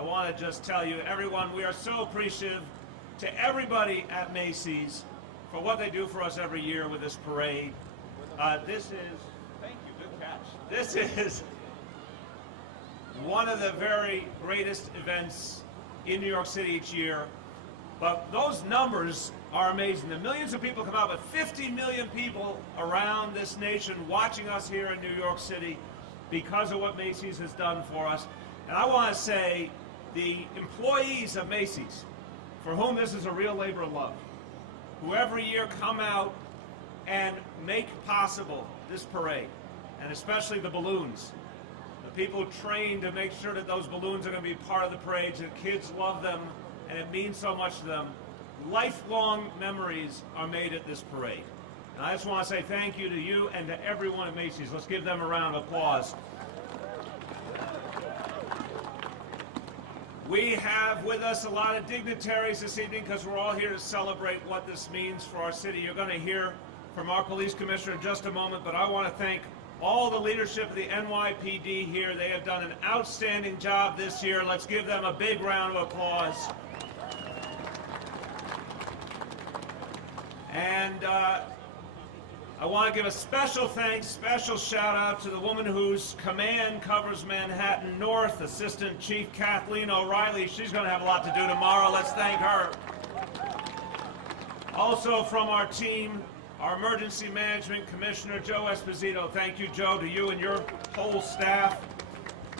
I want to just tell you, everyone, we are so appreciative to everybody at Macy's for what they do for us every year with this parade. This is, thank you, good catch. This is one of the very greatest events in New York City each year. But those numbers are amazing. The millions of people come out, but 50 million people around this nation watching us here in New York City because of what Macy's has done for us. And I want to say the employees of Macy's, for whom this is a real labor of love, who every year come out and make possible this parade, and especially the balloons. The people who train to make sure that those balloons are going to be part of the parades, and kids love them, and it means so much to them. Lifelong memories are made at this parade. And I just want to say thank you to you and to everyone at Macy's. Let's give them a round of applause. We have with us a lot of dignitaries this evening because we're all here to celebrate what this means for our city. You're going to hear from our police commissioner in just a moment, but I want to thank all the leadership of the NYPD here. They have done an outstanding job this year. Let's give them a big round of applause. And I want to give a special thanks, special shout out to the woman whose command covers Manhattan North, Assistant Chief Kathleen O'Reilly. She's going to have a lot to do tomorrow. Let's thank her. Also from our team, our Emergency Management Commissioner, Joe Esposito. Thank you, Joe, to you and your whole staff.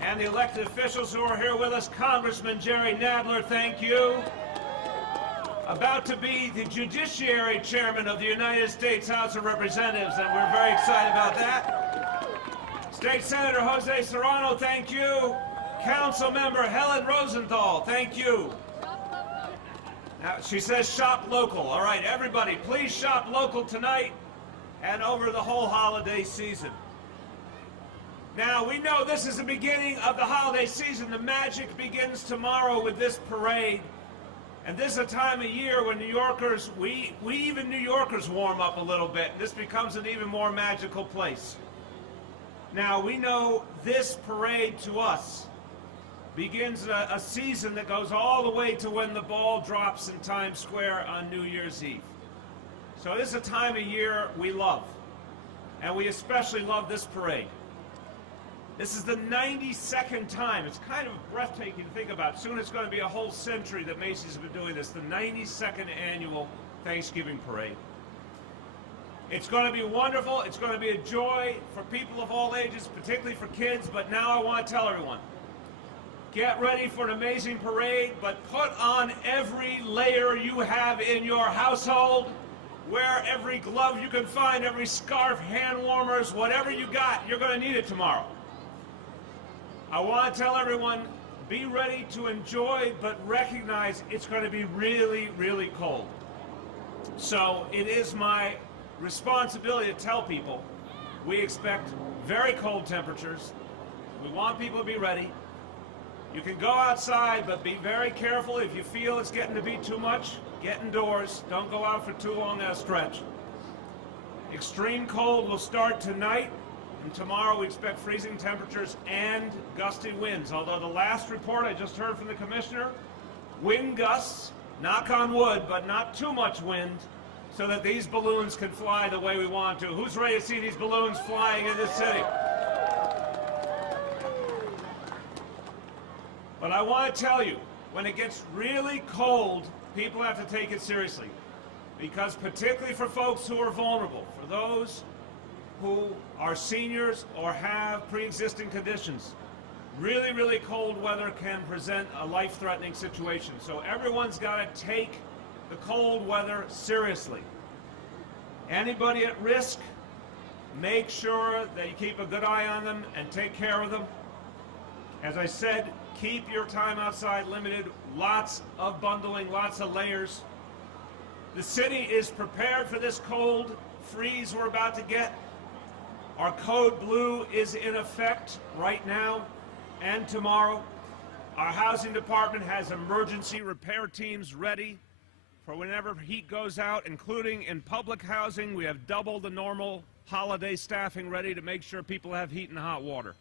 And the elected officials who are here with us, Congressman Jerry Nadler, thank you. About to be the Judiciary Chairman of the United States House of Representatives, and we're very excited about that. State Senator Jose Serrano, thank you. Council Member Helen Rosenthal, thank you. Now, she says shop local. All right, everybody, please shop local tonight and over the whole holiday season. Now, we know this is the beginning of the holiday season. The magic begins tomorrow with this parade. And this is a time of year when New Yorkers, we even New Yorkers warm up a little bit. This becomes an even more magical place. Now, we know this parade to us begins a season that goes all the way to when the ball drops in Times Square on New Year's Eve. So this is a time of year we love, and we especially love this parade. This is the 92nd time. It's kind of breathtaking to think about. Soon it's going to be a whole century that Macy's has been doing this, the 92nd annual Thanksgiving parade. It's going to be wonderful. It's going to be a joy for people of all ages, particularly for kids. But now I want to tell everyone, get ready for an amazing parade, but put on every layer you have in your household. Wear every glove you can find, every scarf, hand warmers, whatever you got, you're going to need it tomorrow. I want to tell everyone, be ready to enjoy, but recognize it's going to be really, really cold. So it is my responsibility to tell people we expect very cold temperatures. We want people to be ready. You can go outside, but be very careful. If you feel it's getting to be too much, get indoors. Don't go out for too long at a stretch. Extreme cold will start tonight, and tomorrow we expect freezing temperatures and gusty winds. Although the last report I just heard from the commissioner, wind gusts, knock on wood, but not too much wind, so that these balloons can fly the way we want to. Who's ready to see these balloons flying in this city? But I want to tell you, when it gets really cold, people have to take it seriously. Because particularly for folks who are vulnerable, for those who are seniors or have pre-existing conditions, really, really cold weather can present a life-threatening situation. So everyone's got to take the cold weather seriously. Anybody at risk, make sure that you keep a good eye on them and take care of them. As I said, keep your time outside limited. Lots of bundling, lots of layers. The city is prepared for this cold freeze we're about to get. Our code blue is in effect right now and tomorrow. Our housing department has emergency repair teams ready for whenever heat goes out, including in public housing. We have double the normal holiday staffing ready to make sure people have heat and hot water.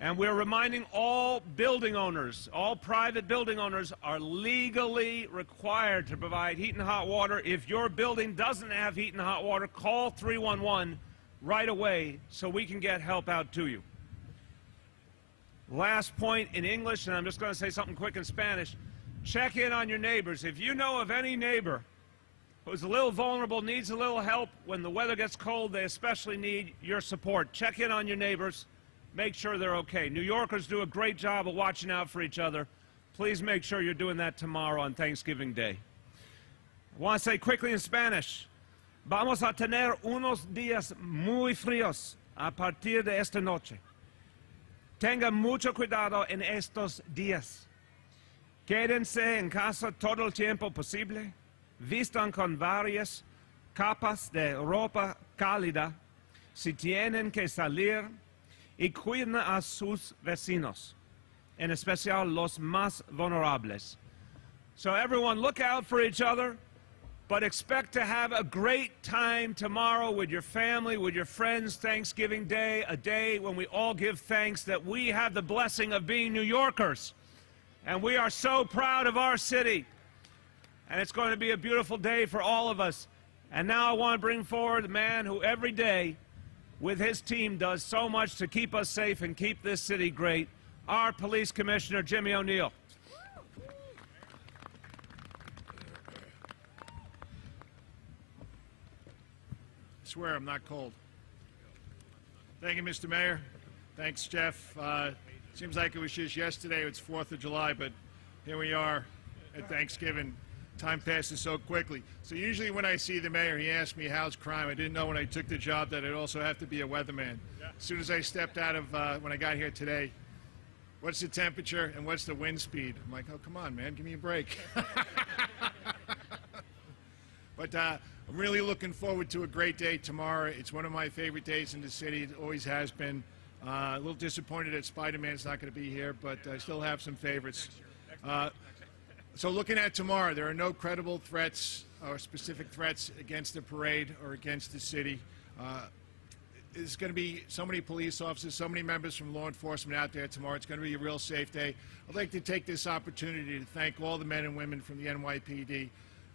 And we're reminding all building owners, all private building owners are legally required to provide heat and hot water. If your building doesn't have heat and hot water, call 311 right away so we can get help out to you. Last point in English, and I'm just going to say something quick in Spanish. Check in on your neighbors. If you know of any neighbor who's a little vulnerable, needs a little help, when the weather gets cold, they especially need your support. Check in on your neighbors. Make sure they're okay. New Yorkers do a great job of watching out for each other. Please make sure you're doing that tomorrow on Thanksgiving Day. I want to say quickly in Spanish, vamos a tener unos días muy fríos a partir de esta noche. Tenga mucho cuidado en estos días. Quédense en casa todo el tiempo posible. Vistan con varias capas de ropa cálida si tienen que salir. Y cuiden a sus vecinos, en especial los más vulnerables. So everyone, look out for each other, but expect to have a great time tomorrow with your family, with your friends. Thanksgiving Day, a day when we all give thanks that we have the blessing of being New Yorkers. And we are so proud of our city. And it's going to be a beautiful day for all of us. And now I want to bring forward the man who every day with his team does so much to keep us safe and keep this city great, our Police Commissioner, Jimmy O'Neill. I swear I'm not cold. Thank you, Mr. Mayor. Thanks, Jeff. Seems like it was just yesterday. It's 4th of July, but here we are at Thanksgiving. Time passes so quickly. So usually when I see the mayor, he asks me, how's crime? I didn't know when I took the job that I'd also have to be a weatherman. As soon as I stepped out of, when I got here today, what's the temperature and what's the wind speed? I'm like, oh, come on, man, give me a break. But I'm really looking forward to a great day tomorrow. It's one of my favorite days in the city. It always has been. A little disappointed that Spider-Man's not going to be here, but I still have some favorites. So looking at tomorrow, there are no credible threats or specific threats against the parade or against the city. There's going to be so many police officers, so many members from law enforcement out there tomorrow. It's going to be a real safe day. I'd like to take this opportunity to thank all the men and women from the NYPD,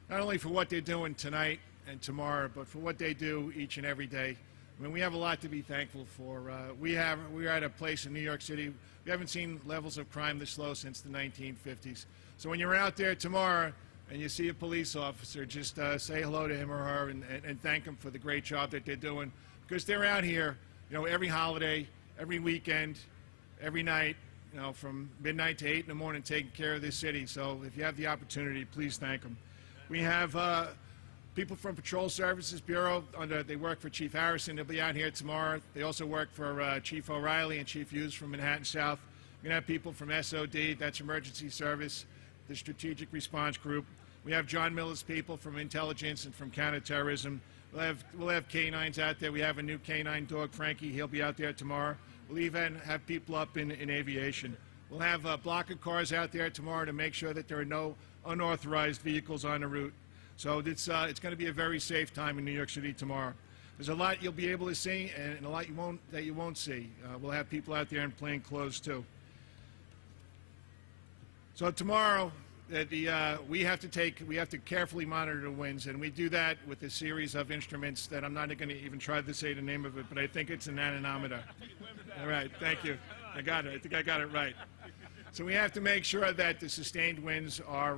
not only for what they're doing tonight and tomorrow, but for what they do each and every day. I mean, we have a lot to be thankful for. We're at a place in New York City, we haven't seen levels of crime this low since the 1950s. So when you're out there tomorrow and you see a police officer, just say hello to him or her and thank them for the great job that they're doing. Because they're out here, you know, every holiday, every weekend, every night, you know, from midnight to 8 in the morning taking care of this city. So if you have the opportunity, please thank them. We have people from Patrol Services Bureau, they work for Chief Harrison. They'll be out here tomorrow. They also work for Chief O'Reilly and Chief Hughes from Manhattan South. We're going to have people from SOD, that's Emergency Service, the Strategic Response Group. We have John Miller's people from Intelligence and from Counterterrorism. We'll have canines out there. We have a new canine dog, Frankie. He'll be out there tomorrow. We'll even have people up in aviation. We'll have a block of cars out there tomorrow to make sure that there are no unauthorized vehicles on the route. So it's going to be a very safe time in New York City tomorrow. There's a lot you'll be able to see and a lot that you won't see. We'll have people out there in plain clothes too. So tomorrow, we have to carefully monitor the winds, and we do that with a series of instruments that I'm not going to even try to say the name of it, but I think it's an anemometer. All right, thank you. I got it. I think I got it right. So we have to make sure that the sustained winds are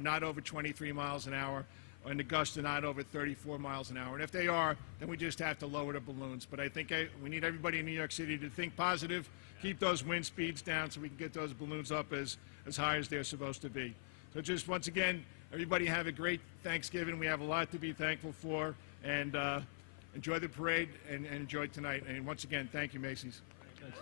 not over 23 miles an hour, and the gusts are not over 34 miles an hour. And if they are, then we just have to lower the balloons. But I think we need everybody in New York City to think positive, keep those wind speeds down so we can get those balloons up as high as they're supposed to be. So just once again, everybody have a great Thanksgiving. We have a lot to be thankful for, and enjoy the parade and enjoy tonight. And once again, thank you, Macy's. Thanks.